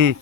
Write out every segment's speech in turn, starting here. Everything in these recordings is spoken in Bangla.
হুম।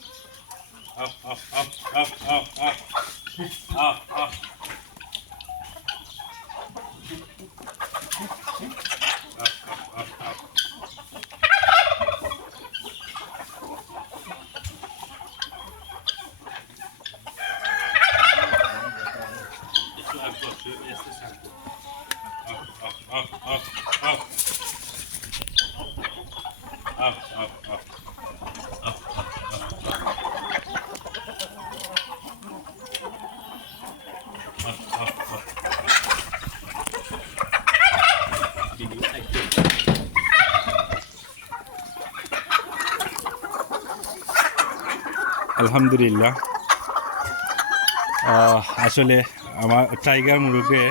আলহামদুলিল্লাহ। আসলে আমার টাইগার মুরুগে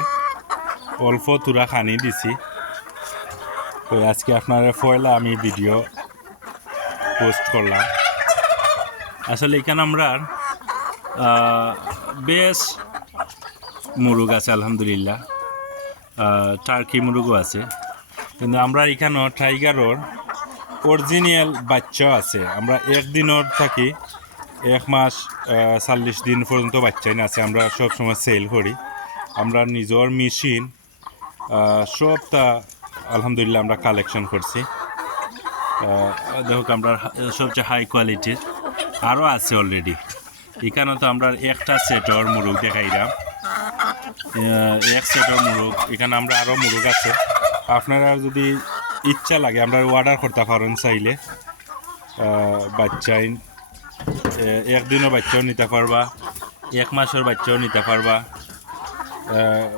অল্প তুরা খানি দিছি, তো আজকে আপনার পয়লা আমি ভিডিও পোস্ট করলাম। আসলে এখানে আমরা বেশ মুরুগ আছে আলহামদুলিল্লাহ, টার্কি মুরুগও আছে, কিন্তু আমরা এখানেও টাইগারর অরিজিনাল বাচ্চা আছে। আমরা একদিনের থাকি 1 মাস 40 দিন পর্যন্ত বাচ্চাই আছে। আমরা সবসময় সেল করি। আমরা নিজের মেশিন সবটা আলহামদুলিল্লাহ আমরা কালেকশন করছি। দেখো আমরা সবচেয়ে হাই কোয়ালিটির আরও আছে অলরেডি। এখানে তো আমরা একটা সেটর মুরগ দেখাইলাম, এক সেটর মুরগ। এখানে আমরা আরও মুরগ আছে। আপনারা যদি ইচ্ছা লাগে আমরা অর্ডার করতে পারেন, চাইলে বাচ্চাই একদিনের বাচ্চাও নিতে পারবা, 1 মাসের বাচ্চাও নিতে পারবা।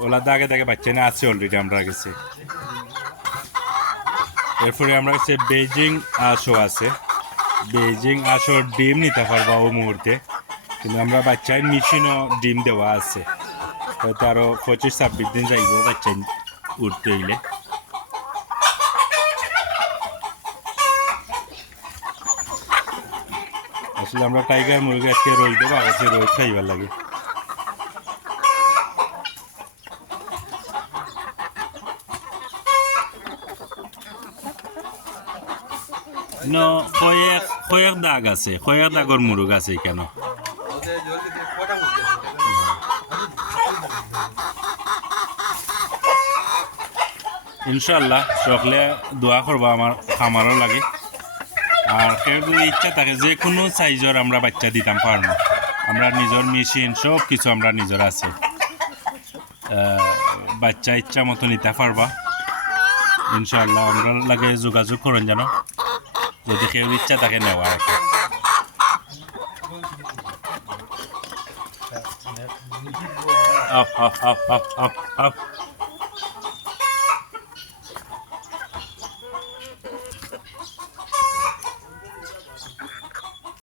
ওলা দাগে দাগে বাচ্চা না আছে অলরেডি আমরা কাছে। এরপরে আমরা কাছে বেজিং আশও আছে। বেজিং আশোর ডিম নিতে পারবা ও মুহূর্তে, কিন্তু আমরা বাচ্চার মেশিনও ডিম দেওয়া আছে। হয়তো আরও 25-26 দিন যাইব বাচ্চা উঠতে হইলে। আসলে আমরা টাইগার মুরগি আজকে রোজ দেবো, আজকে রোজ খাইবার লাগে। কয়েক দাগ আছে, কয়েক দাগর মুরগ আছে কেন। ইনশাল্লাহ সকলে দোয়া করবো আমার খামারও লাগে। আর কেউ যদি ইচ্ছা থাকে যে কোনো সাইজের আমরা বাচ্চা দিতাম পারবো। আমরা নিজের মেশিন সব কিছু আমরা নিজের আছে। বাচ্চা ইচ্ছা মতো নিতে পারবা ইনশাল্লাহ। আমরা লাগে যোগাযোগ করেন যেন, যদি কেউ ইচ্ছা থাকে নেওয়া আর কি। Up up up up up up